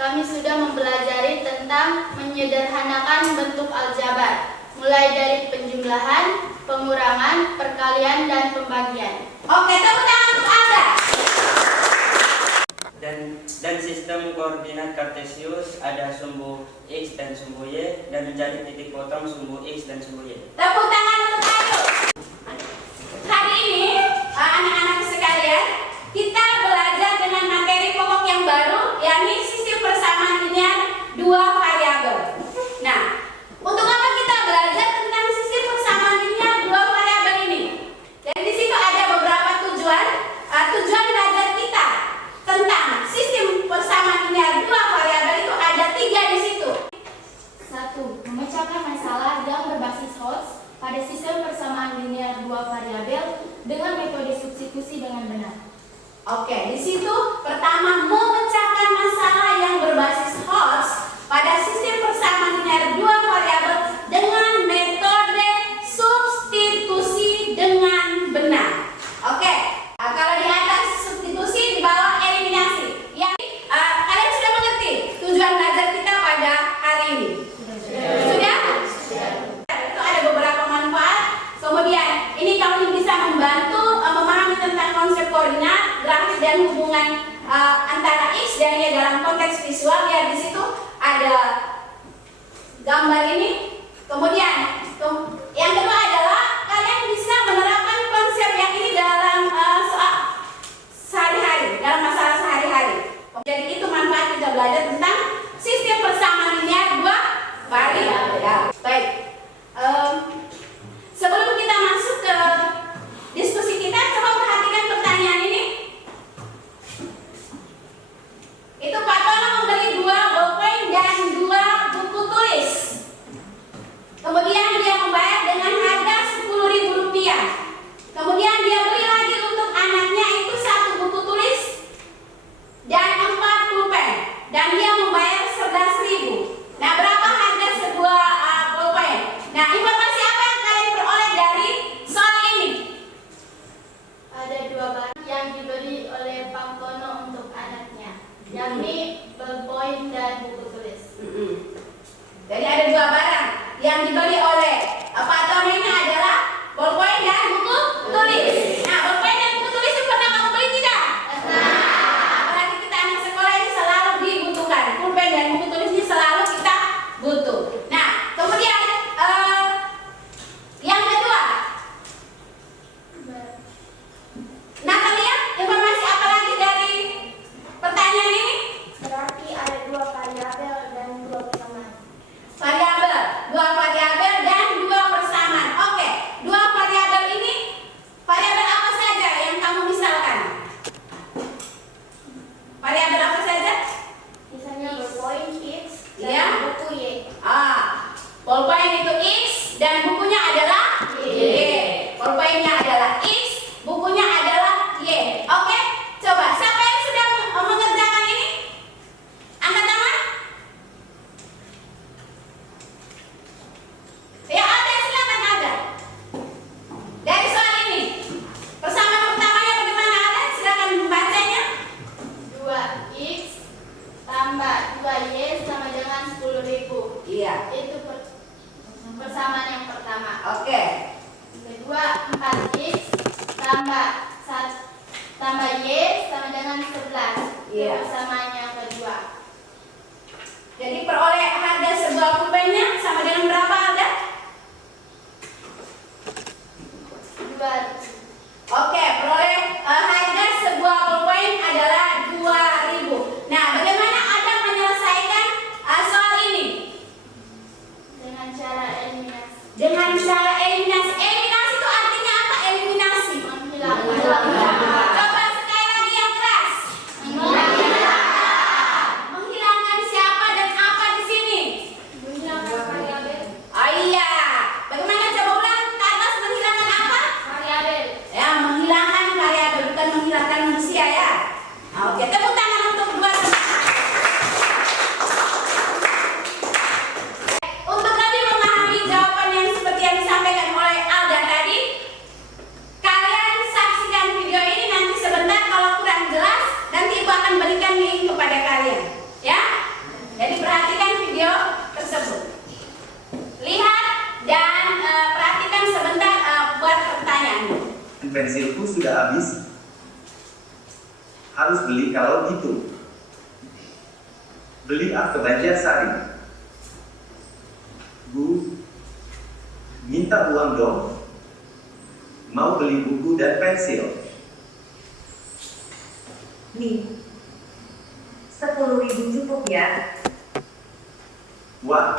kami sudah mempelajari tentang menyederhanakan bentuk aljabar, mulai dari penjumlahan, pengurangan, perkalian, dan pembagian. Oke, tepuk tangan untuk Alda. Dan sistem koordinat kartesius ada sumbu X dan sumbu Y, dan mencari titik potong sumbu X dan sumbu Y. Tepuk tangan untuk Ayu. Hari ini, anak-anak sekalian, kita belajar dengan materi pokok yang baru, yakni sistem persamaan linear dua variabel. Nah, untuk apa kita belajar tentang sistem persamaan linear dua variabel ini? Dan di situ ada beberapa tujuan. Tujuan belajar kita tentang sistem persamaan linear dua variabel itu ada 3 di situ. 1. Memecahkan masalah yang berbasis Hodge pada sistem persamaan linear dua variabel dengan metode substitusi dengan benar. Oke, di situ pertama memecahkan masalah yang berbasis Hodge pada sistem persamaan linear dua variabel dengan metode substitusi dengan benar. Oke, kalau di atas substitusi, di bawah eliminasi. Ya, kalian sudah mengerti tujuan belajar kita pada hari ini? Sudah? Itu ada beberapa manfaat. Kemudian ini kamu bisa membantu memahami tentang konsep koordinat, grafis, dan hubungan antara X dan Y dalam konteks visual. Lihat di situ ada gambar ini. Kemudian yang kedua adalah kalian bisa menerapkan konsep yang ini dalam soal sehari-hari, dalam masalah sehari-hari. Jadi itu manfaat kita belajar tentang sistem persamaan linear dua variabel. Ya, baik. Sebelum kita masuk ke diskusi kita, coba perhatikan pertanyaan ini. Itu Pak Tono membeli 2 bolpen dan 2 buku tulis. Kemudian dia membayar dengan harga Rp10.000. Kemudian dia beli lagi untuk anaknya itu 1 buku tulis dan 4 pulpen, dan dia membayar Rp11.000. Nah, berapa harga sebuah pulpen? Nah, informasi apa yang kalian peroleh dari soal ini? Ada 2 barang yang dibeli oleh Pak Tono untuk anaknya, yakni ballpoint dan buku tulis. Jadi ada 2 barang yang dibeli oleh Pak Tono ini adalah ballpoint dan buku tulis. Nah, ballpoint dan buku tulis itu pernah kamu beli tidak? Apalagi kita anak sekolah ini selalu dibutuhkan. Pulpen dan buku tulis ini selalu kita butuh. Nah, kemudian yang kedua, Natalia, informasi apa lagi dari pertanyaan ini? Berarti ada 2 variabel dan 2 persamaan. Variabel, 2 variabel dan 2 persamaan. Oke, 2 variabel ini variabel apa saja yang kamu misalkan? Variabel apa saja? Misalnya ballpoint X dan Iya. buku Y. Ballpoint itu X dan bukunya adalah Y. Ballpointnya adalah X, bukunya adalah Y. Oke, coba siapa yang sudah mengerjakan ini? Angkat tangan. Ya, ada, silakan ada. Dari soal ini, persamaan pertamanya bagaimana? Ada, silakan membacanya. 2X tambah 2Y sama dengan 10.000. Iya. Itu persamaan yang pertama. Oke. Kedua, 4X tambah Y sama dengan 11. Iya. Itu persamaan yang kedua. Jadi peroleh harga sebuah pulpennya sama dengan berapa, Alda? 2. Oke, peroleh harga sebuah pulpen adalah 2.000. Nah, bagaimana Alda menyelesaikan soal ini? Dengan cara eliminasi. Dengan cara eliminasi. Eliminasi itu artinya apa? Eliminasi. Menghilangkan. Coba sekali lagi yang keras. Menghilangkan siapa dan apa di sini? Menghilangkan variabel. pensilku sudah habis. Harus beli kalau gitu. Beli ke Banjarsari. Bu, minta uang dong. Mau beli buku dan pensil. Nih, 10.000 cukup ya? Wah,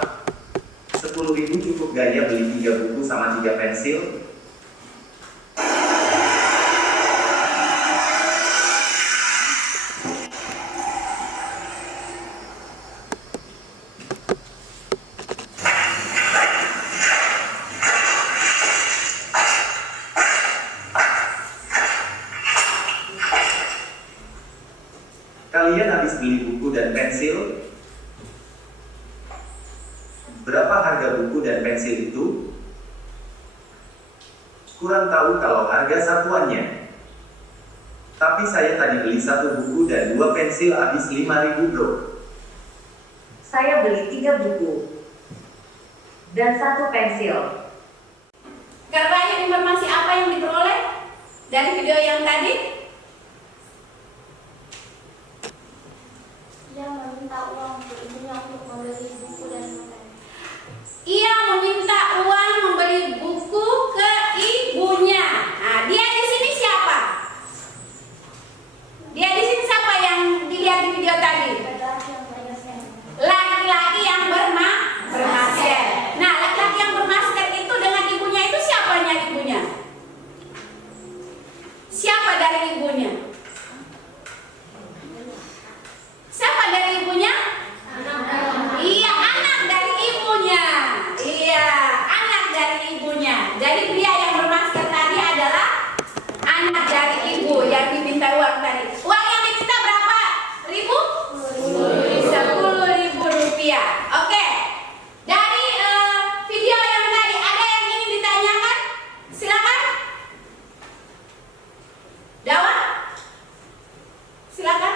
10.000 cukup gaya beli 3 buku sama 3 pensil? Kalian habis beli buku dan pensil? Berapa harga buku dan pensil itu? Kurang tahu kalau harga satuannya. Tapi saya tadi beli 1 buku dan 2 pensil habis 5.000 bro. Saya beli 3 buku dan 1 pensil. Karena informasi apa yang diperoleh dari video yang tadi? Ia meminta uang untuk ibunya untuk membeli buku dan makanan. Ia meminta uang membeli buku ke ibunya. Nah, dia di sini siapa? Dia di sini siapa yang dilihat di video tadi? Laki-laki yang bermasker. Laki-laki yang bermasker. Nah, laki-laki yang bermasker itu dengan ibunya itu siapanya ibunya? Siapa dari ibunya? Siapa dari ibunya? Iya, anak dari ibunya. Iya, anak dari ibunya. Jadi pria yang bermasker tadi adalah anak dari ibu yang diminta uang tadi. Uang yang diminta berapa ribu? 10.000 rupiah. Oke. Dari video yang tadi ada yang ingin ditanyakan? Silakan. Dawa? Silakan.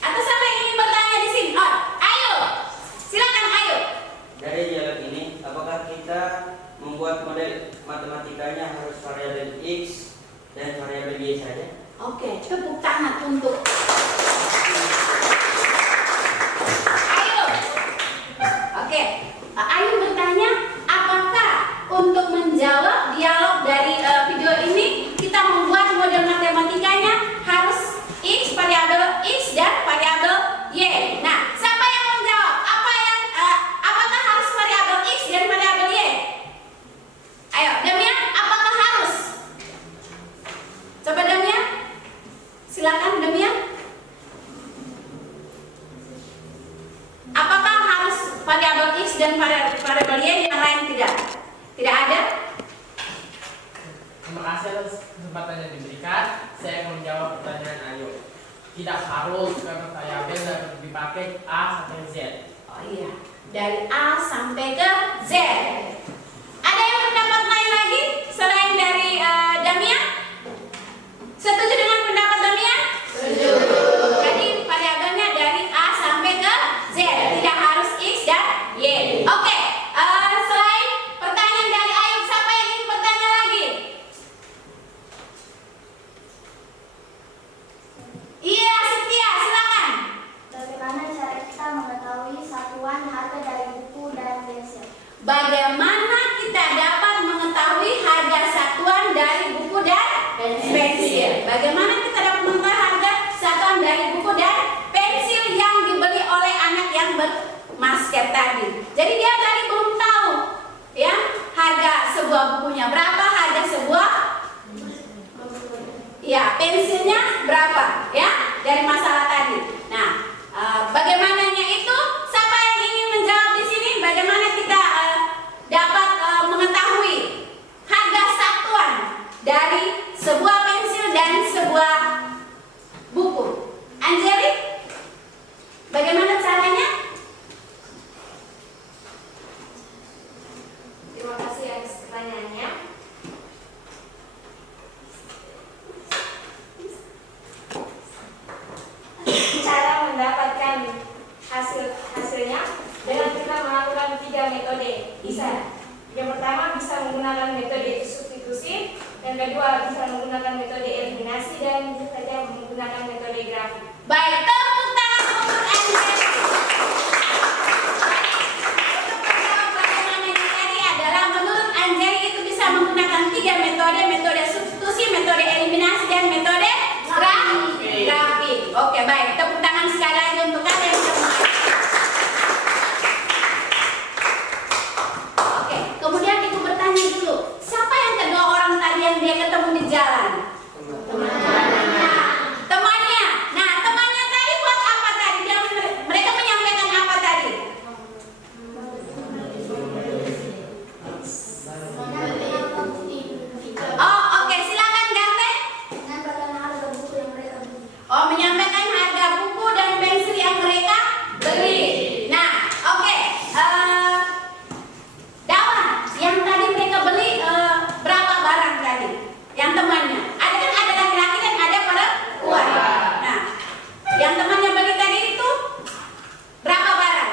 Atau siapa yang ingin bertanya di sini? Oh, ayo. Silakan ayo. Dari dialog ini, apakah kita membuat model matematikanya harus variabel X dan variabel Y saja? Oke, tepuk tangan untuk Ayo. Oke, Ayu bertanya, apakah untuk menjawab dialog dari video ini kita membuat model matematikanya harus X, variabel X dan variabel Y. Nah, siapa yang menjawab? Apakah harus variabel X dan variabel Y? Ayo, Damian, apakah harus? Coba Damian. Silakan Damian. Apakah harus variabel X dan variabel Y, yang lain tidak? Tidak ada? Terima kasih atas kesempatan yang diberikan. Saya akan menjawab pertanyaan Ayu. Tidak harus, karena variabel dapat dipakai A sampai Z. Oh iya, dari A sampai ke Z. Ada yang pendapat lain lagi selain dari Damian? Setuju dengan pendapat Damian? Setuju. Jadi variabelnya dari A sampai ke Z, tidak harus X dan Y. Oke, selain pertanyaan dari Ayub, siapa yang ingin bertanya lagi? Iya, Setia, silakan. Bagaimana cara kita mengetahui satuan harga dari buku dan pensil? Bagaimana kita dapat mengetahui harga satuan dari buku dan pensil? Bagaimana kita dapat mengetahui harga satuan dari buku dan pensil yang dibeli oleh anak yang bermasker tadi? Jadi dia tadi belum tahu ya harga sebuah bukunya berapa, harga sebuah ya pensilnya berapa ya dari masalah tadi. Nah, bagaimananya itu? Siapa yang ingin menjawab di sini? Bagaimana kita dapat mengetahui harga satuan dari sebuah pensil dan sebuah buku? Anjeli, bagaimana caranya? Terima kasih atas pertanyaannya. Cara kedua bisa menggunakan metode eliminasi dan bisa saja menggunakan metode grafik. Baik, tepuk tangan untuk Anjali. Untuk menjawab pertanyaan yang tadi adalah menurut Anjali itu bisa menggunakan 3 metode, metode substitusi, metode eliminasi, dan metode grafik. Oke, baik. Tepuk tangan sekali lagi untuk kalian semua. Oke, kemudian ibu bertanya dulu, siapa yang kedua orang tadi yang dia ketemu di jalan? Temannya. Nah, temannya tadi buat apa tadi? Mereka menyampaikan apa tadi? Oh, oke, silakan Gante. Oh, menyampaikan harga buku dan pensil yang mereka beli. Nah, oke. Dawan, yang tadi mereka beli berapa barang tadi? Yang temannya. Ada kan ada laki-laki dan ada perempuan. Nah, yang temannya beli tadi itu berapa barang?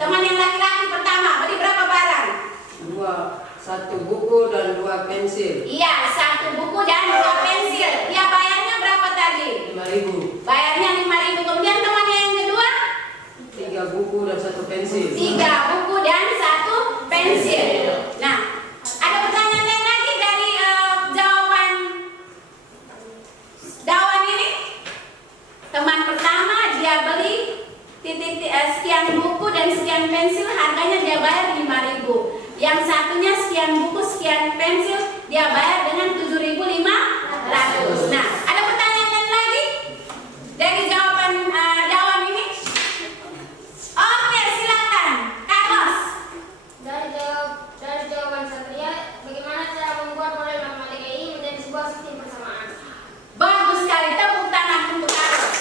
Teman yang laki-laki pertama beli berapa barang? 1 buku dan 2 pensil. Iya, 1 buku dan 2 pensil. Ya, bayarnya berapa tadi? 5.000. Bayarnya 5.000. Kemudian temannya yang kedua? 3 buku dan 1 pensil. 3 buku dan 1 pensil. Nah, ada pertanyaan lain lagi dari jawaban Dawan ini? Teman pertama dia beli sekian buku dan sekian pensil, harganya dia bayar 5.000. Yang satunya sekian buku, sekian pensil, dia bayar dengan 7.500. Nah, ada pertanyaan lain lagi dari jawaban Dawan ini? Oke, silakan, Carlos. Dari jawaban Satria, bagaimana cara membuat model matematika ini menjadi sebuah sistem persamaan? Bagus sekali, tepuk tangan untuk Carlos.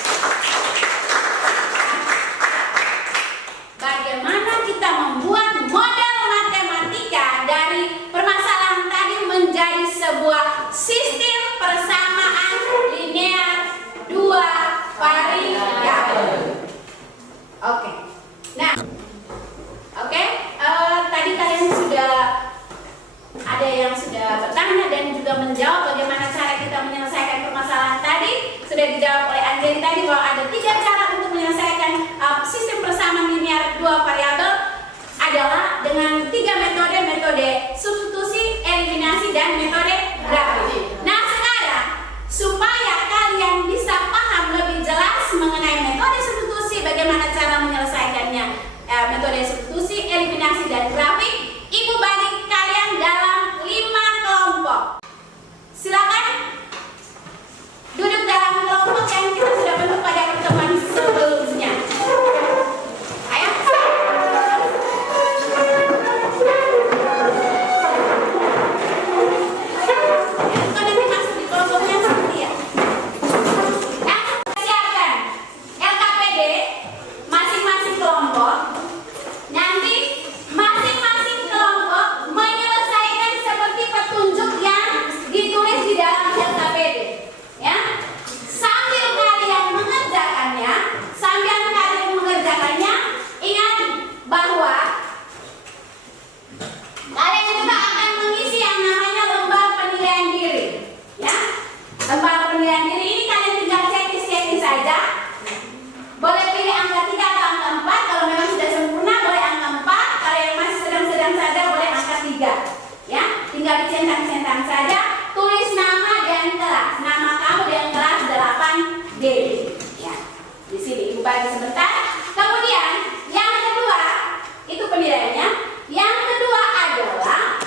Bagaimana kita membuat model matematika dari permasalahan tadi menjadi sebuah sistem persamaan linear 2 variabel. Oke. Nah, oke, tadi kalian sudah ada yang sudah bertanya dan juga menjawab bagaimana cara kita menyelesaikan permasalahan tadi. Sudah dijawab oleh Anjali tadi bahwa ada 3 cara untuk menyelesaikan sistem persamaan linear 2 variabel adalah dengan 3 metode, metode substitusi, eliminasi, dan metode grafik. Nah, sekarang supaya kalian bisa paham lebih jelas mengenai metode substitusi, bagaimana cara menyelesaikannya, metode substitusi, eliminasi, dan grafik, ibu bagi kalian dalam 5 kelompok. Silakan duduk dalam kelompok yang kita sudah bentuk pada pertemuan sebelumnya. Ayo. Kau nanti masuk di kelompoknya seperti ya. Nah, siapkan LKPD masing-masing kelompok. Nanti masing-masing kelompok menyelesaikan seperti petunjuk yang ditulis di dalam LKPD. Ya, sambil kalian mengerjakannya, ingat bahwa kalian juga akan mengisi yang namanya lembar penilaian diri. Ya, lembar penilaian diri ini kalian tinggal checklist saja. Boleh pilih angka 3 atau angka 4. Kalau memang sudah sempurna boleh angka 4. Kalau yang masih sedang-sedang saja boleh angka 3. Ya, tinggal dicentang-centang saja. Tulis nama dan kelas. Nama kamu dan kelas 8D. Ya, di sini ibu bagi sebentar. Kemudian yang kedua itu penilaiannya. Yang kedua adalah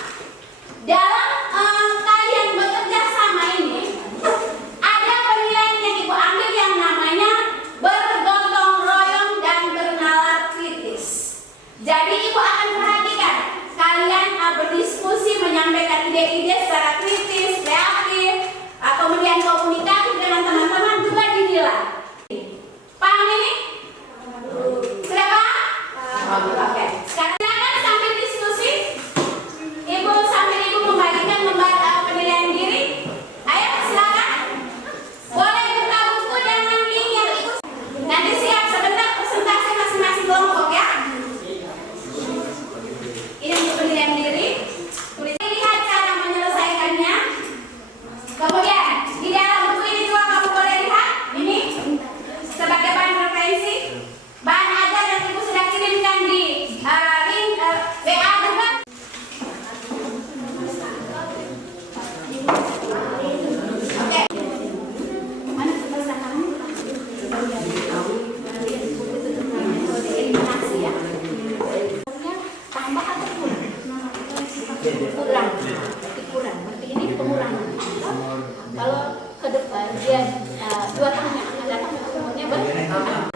dalam kalian bekerja sama ini ada penilaian yang ibu ambil yang namanya bergotong royong dan bernalar kritis. Jadi ibu akan perhatikan kalian berdiskusi, menyampaikan ide-ide secara kritis, kreatif, kemudian komunikatif dengan teman-teman juga dinilai. Paham ini? Sudah paham? Oke. Sekarang silakan sambil diskusi. Sambil ibu membagikan lembar penilaian diri. Ayo silakan. Boleh buka buku dengan link yang ibu. Nanti siap sebentar presentasi masing-masing kelompok ya. Ini untuk penilaian diri. Tulis. Lihat cara menyelesaikannya. kurang. Berarti kurang. Berarti ini pengurangan. Kalau ke depan dia 2 tahun yang akan datang umurnya bertambah.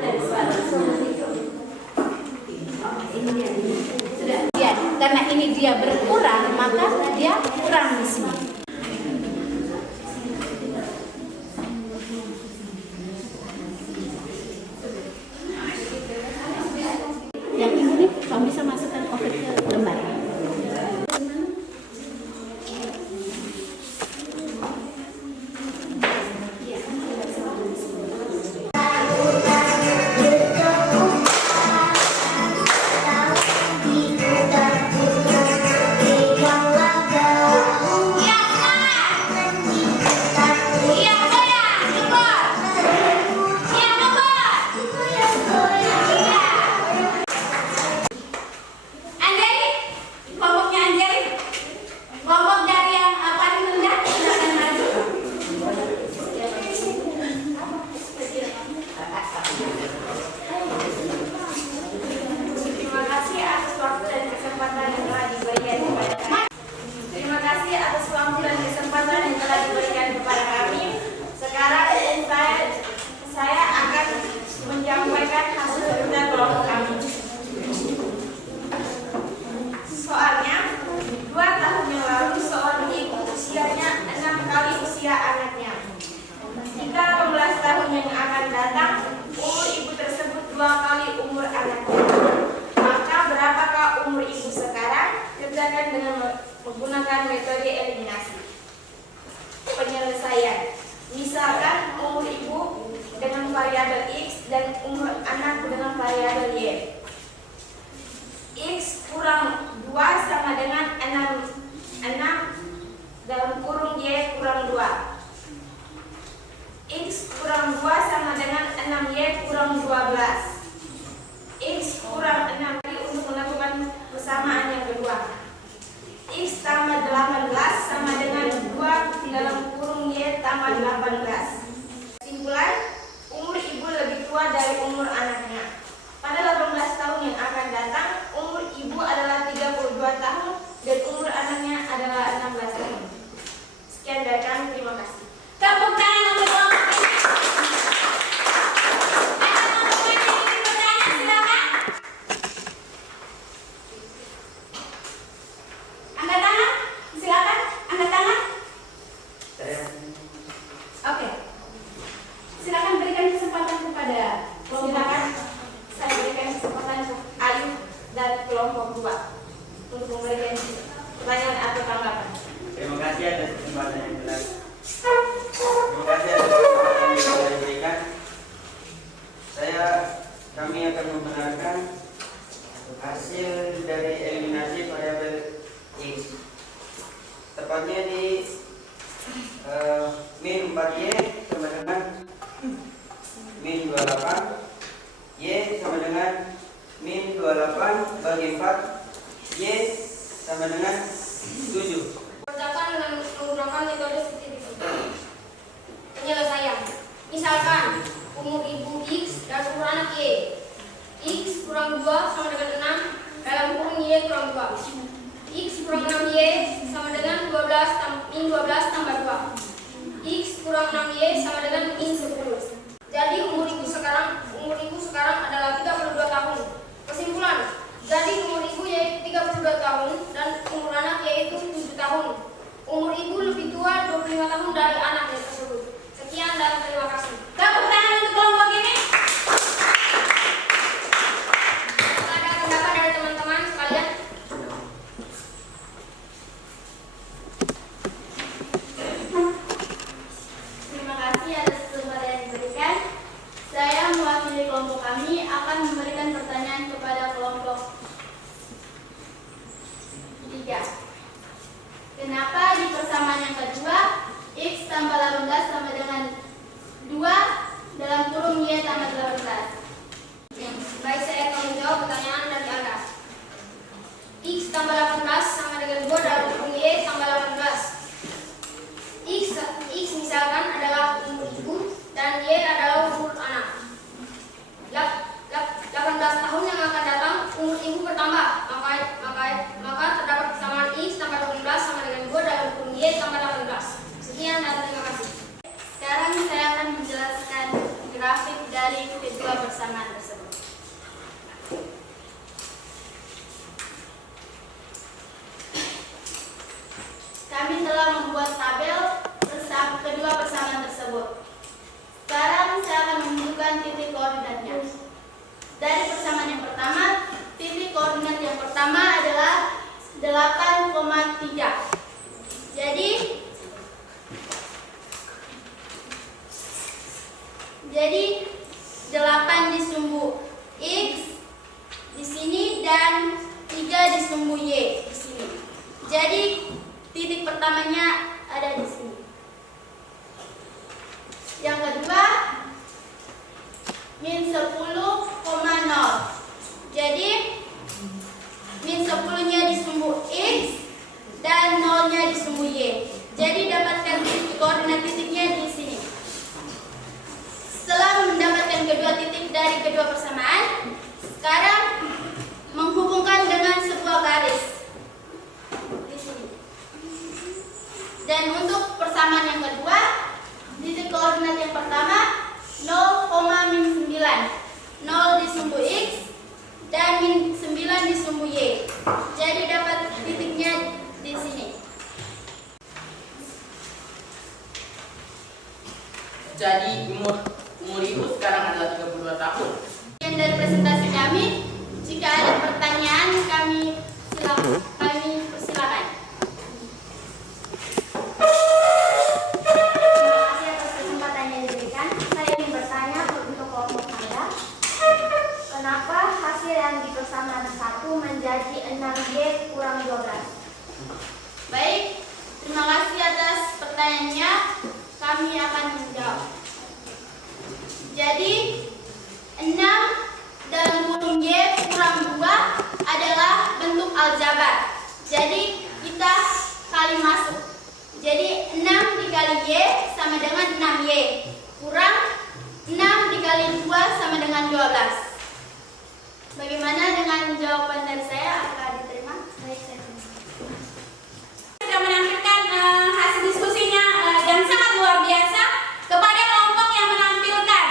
Sudah dia, karena ini dia berkurang maka dia kurang di sini. Yang ini kamu bisa masukkan over ke lembar. Menggunakan metode eliminasi. Penyelesaian. Misalkan umur ibu dengan variabel X dan umur anak dengan variabel Y. X kurang 2 sama dengan 6 dalam kurung Y kurang 2. X kurang 2 sama dengan 6Y kurang 12. X kurang 6 untuk melakukan persamaan yang kedua. X tambah 18 sama dengan 2 dalam kurung Y tambah 18. Kesimpulan, umur ibu lebih tua dari umur anaknya. Pada 18 tahun yang akan datang, umur ibu adalah 32 tahun dan umur anaknya adalah 16 tahun. Sekian dari kami, terima kasih. Tepuk tangan untuk kelompok ini. Ada kelompok yang ingin bertanya, silakan. Angkat tangan, silakan. Angkat tangan. Oke. Silakan berikan kesempatan kepada kelompok. Silakan saya berikan kesempatan untuk Ayu dan kelompok 2 untuk memberikan pertanyaan atau tanggapan. Terima kasih atas kesempatan yang telah diberikan. Kami akan membenarkan hasil dari eliminasi variabel X. Tepatnya di min 4Y sama dengan min 28, Y sama dengan min 28 bagi 4, Y sama dengan 7. Kerjakan dengan menggunakan metode substitusi. Penyelesaian. Misalkan umur ibu X dan umur anak Y. X kurang 2 sama dengan 6 dalam kurung Y kurang 2. X kurang 6Y sama dengan 12 tambah 2. X kurang 6Y sama dengan min 10. Jadi umur ibu sekarang adalah 32 tahun. Kesimpulan, jadi umur ibu yaitu 32 tahun dan umur anak yaitu 7 tahun. Umur ibu lebih tua 25 tahun dari anaknya tersebut. Sekian dan terima kasih. Tepuk tangan untuk kelompok ini. Ada pendapat dari teman-teman sekalian? Terima kasih atas kesempatan yang diberikan. Saya mewakili kelompok kami akan memberikan pertanyaan kepada kelompok 3. Kenapa di persamaan yang kedua X tambah 18 sama dengan 2 dalam kurung Y tambah 18? Baik, saya akan menjawab pertanyaan dari Anda. X tambah 18 sama dengan 2 dalam kurung Y tambah 18. X misalkan adalah umur ibu dan Y adalah umur anak. 18 tahun yang akan datang umur ibu bertambah, maka terdapat persamaan X tambah 18 sama membuat tabel kedua persamaan tersebut. Sekarang saya akan menunjukkan titik koordinatnya. Dari persamaan yang pertama, titik koordinat yang pertama adalah 8,3. Jadi 8 di sumbu X di sini dan 3 di sumbu Y di sini. Jadi titik pertamanya ada di sini. Yang kedua, min 10,0. Jadi min 10-nya di sumbu X dan 0-nya di sumbu Y. Jadi dapatkan titik koordinat titiknya di sini. Setelah mendapatkan kedua titik dari kedua persamaan, sekarang menghubungkan dengan sebuah garis di sini. Dan untuk persamaan yang kedua, titik koordinat yang pertama 0,-9. 0 di sumbu X dan min 9 di sumbu Y. Jadi dapat titiknya di sini. Jadi umur ibu sekarang adalah 32 tahun. Sekian dari presentasi kami. Jika ada pertanyaan, kami persilakan. Terima kasih atas kesempatan yang diberikan. Saya ingin bertanya untuk kelompok Anda. Kenapa hasil yang di persamaan 1 menjadi 6Y kurang 12? Baik, terima kasih atas pertanyaannya. Kami akan menjawab. Jadi 6 dalam kurung Y kurang 2 adalah bentuk aljabar. Jadi kita kali masuk. Jadi 6 dikali Y sama dengan 6Y. Kurang 6 dikali 2 sama dengan 12. Bagaimana dengan jawaban dari saya? Apakah diterima? Baik, saya terima. Sudah menampilkan hasil diskusinya dan sangat luar biasa kepada kelompok yang menampilkan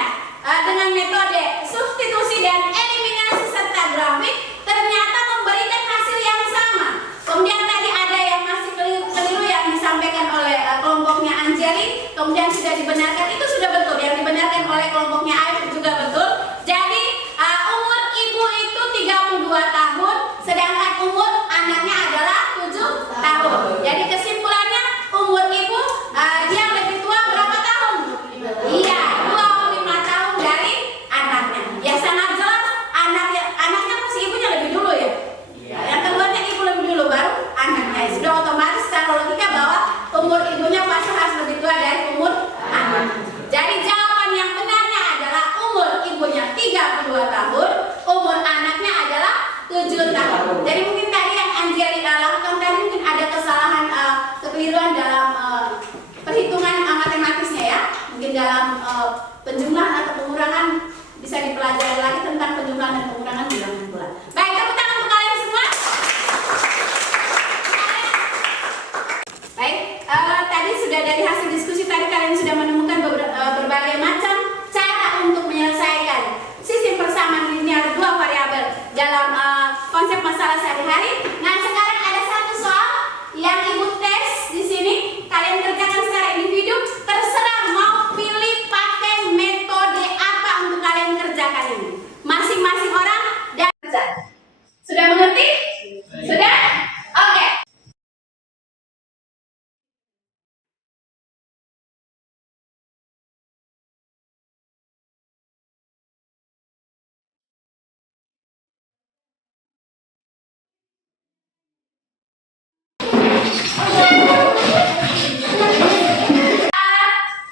dengan metode substitusi dan eliminasi serta grafik ternyata memberikan hasil yang sama. Kemudian tadi ada yang masih keliru yang disampaikan oleh kelompoknya Anjeli, kemudian sudah dibenarkan, itu sudah betul. Yang dibenarkan oleh kelompoknya Aif juga betul. Jadi umur ibu itu 32 tahun, sedangkan umur anaknya adalah 7 tahun. Jadi kesimpulannya umur ibu dia lebih tua berapa tahun? Iya, 25 tahun dari anaknya. Ya sangat jelas anaknya pasti ibunya lebih dulu ya. Yang keduanya ibu lebih dulu baru anaknya. Sudah otomatis secara logika bahwa umur ibunya pasti harus lebih tua dari umur anaknya. Jadi jawaban yang benarnya adalah umur ibunya 32 tahun, umur anaknya adalah 7 tahun. Jadi mungkin tadi yang Anjeli lakukan tadi mungkin ada kesalahan kekeliruan dalam perhitungan matematisnya ya. Mungkin dalam penjumlahan atau pengurangan bisa dipelajari lagi tentang penjumlahan dan pengurangan bilangan bulan. Baik, tepuk tangan untuk kalian semua. Baik, tadi sudah dari hasil diskusi tadi kalian sudah menemukan berbagai macam cara untuk menyelesaikan sistem persamaan linear dua variabel dalam konsep masalah sehari-hari. Nah, sekarang ada satu soal yang ibu tes di sini. Kalian kerjakan secara individu. Terserah mau pilih pakai metode apa untuk kalian kerjakan ini. Masing-masing orang dan sudah mengerti? Sudah? Oke.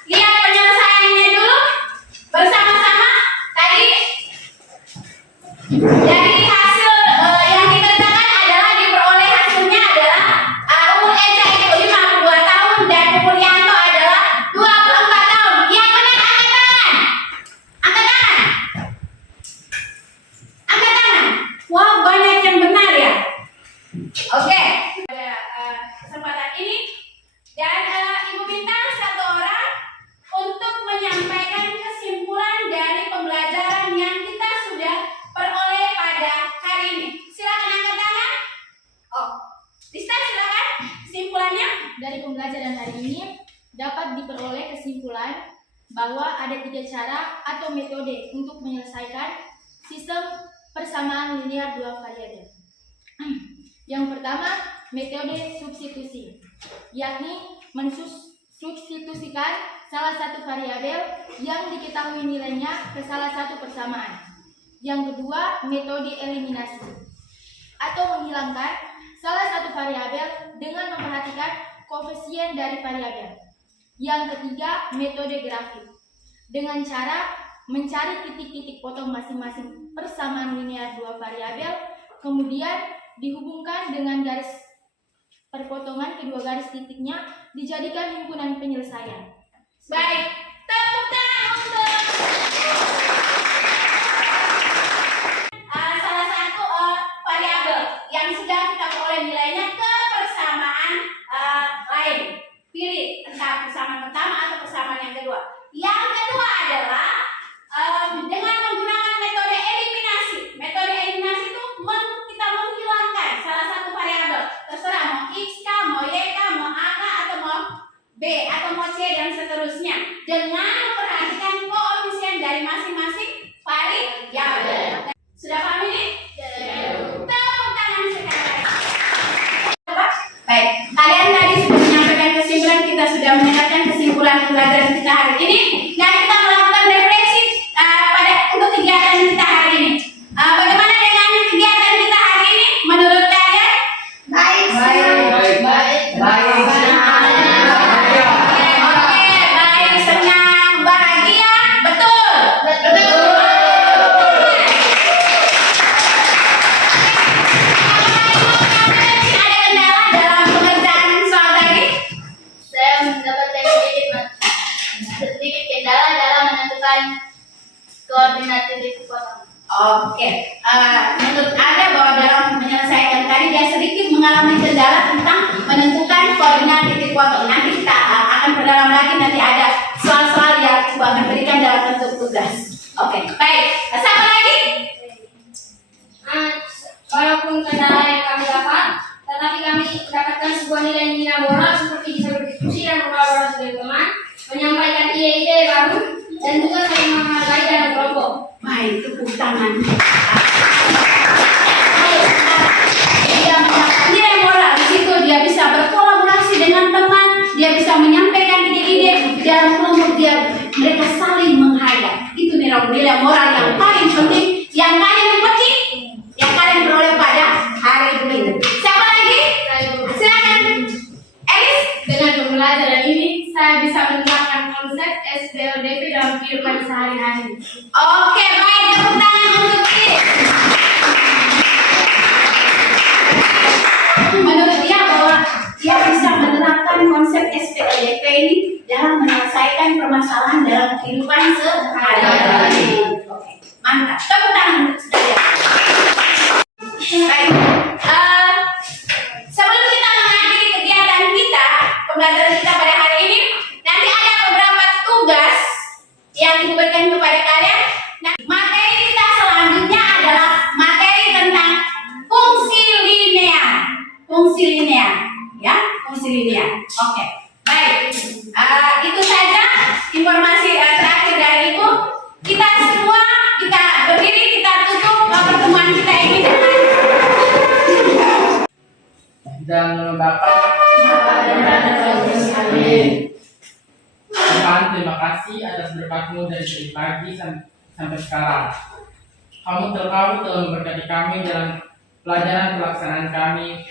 Lihat penyelesaiannya dulu bersama-sama. Tadi dari hasil yang dikerjakan adalah diperoleh hasilnya adalah umur Eca itu 52 tahun dan umur Yanto adalah 24 tahun. Yang benar angkat tangan. Angkat tangan. Angkat tangan. Wow, banyak yang benar ya. Oke. Pada kesempatan ini dan Ibu minta satu orang untuk menyampaikan kesimpulan dari pembelajaran yang kita sudah peroleh pada hari ini. Silakan angkat tangan. Oh, Dista silakan kesimpulannya. dari pembelajaran hari ini dapat diperoleh kesimpulan bahwa ada 3 cara atau metode untuk menyelesaikan sistem persamaan linear 2 variabel. Yang pertama, metode substitusi, yakni mensubstitusikan salah satu variabel yang diketahui nilainya ke salah satu persamaan. Yang kedua, metode eliminasi, atau menghilangkan salah satu variabel dengan memperhatikan koefisien dari variabel. Yang ketiga, metode grafik, dengan cara mencari titik-titik potong masing-masing persamaan linear 2 variabel, kemudian dihubungkan dengan garis perpotongan kedua garis titiknya dijadikan himpunan penyelesaian. Baik, tepuk tangan untuk salah satu variabel yang sudah kita peroleh nilainya ke persamaan lain. Pilih entah persamaan pertama atau persamaan yang kedua. Yang kedua adalah dengan menggunakan metode eliminasi. Metode eliminasi itu kita menghilangkan salah satu variabel, terserah mau x kah, mau y kah, mau a kah, atau mau b, atau mau c, dan seterusnya, dengan memperhatikan koefisien dari masing-masing variabel. Sudah paham ini? Tepuk tangan sekali. Baik, kalian tadi sudah menyampaikan kesimpulan, kita sudah menyampaikan kesimpulan pembelajaran kita hari ini, dan kita melakukan refleksi untuk kegiatan kita hari ini. Bagaimana dengan kegiatan kita hari ini menurut kalian? Baik. Oke, baik, senang, bahagia, betul. Ada kendala dalam pengerjaan soal tadi? Saya mendapatkan sedikit kendala dalam menentukan koordinat titik potong. Oke, menurut Anda bahwa dalam menyelesaikan tadi dia sedikit mengalami kendala tentang menentukan koordinat titik potong. Nanti kita akan berdalam lagi, nanti ada soal-soal yang Ibu akan berikan dalam bentuk tugas. Oke, baik. Siapa lagi? Walaupun kendala yang kami dapat, tetapi kami mendapatkan sebuah nilai-nilai moral seperti bisa berdiskusi dan berkolaborasi dengan teman, menyampaikan ide-ide baru, dan juga saling menghargai dalam kelompok. Baik, tepuk tangan. Dia mendapat nilai moral di situ, dia bisa berkolaborasi dengan teman, dia bisa menyampaikan ide-ide dalam kelompok, mereka saling menghargai. Itu nilai moral yang paling penting, yang kalian penting, yang kalian peroleh pada hari ini. Siapa lagi? Silakan, Elis. Dengan pembelajaran ini, saya bisa menerapkan konsep SDLDP dalam kehidupan sehari-hari. Oke, baik, tepuk tangan untuk Elis. Menurut dia bahwa dia bisa menerapkan konsep SPLDP ini dalam menyelesaikan permasalahan dalam kehidupan sehari-hari. Oke, mantap. Tepuk tangan untuk sekalian. Baik. Sebelum kita mengakhiri kegiatan kita, pembelajaran kita pada hari ini, nanti ada beberapa tugas yang diberikan kepada kalian. Nah, materi kita selanjutnya adalah materi tentang fungsi linear. Fungsi linear. Oke, baik. Itu saja informasi terakhir dari Ibu. Kita semua berdiri, kita tutup pertemuan kita ini Dan Bapak, Tuhan, terima kasih atas berkat-Mu dari pagi sampai sekarang. Kamu telah memberkati kami dalam pelajaran pelaksanaan kami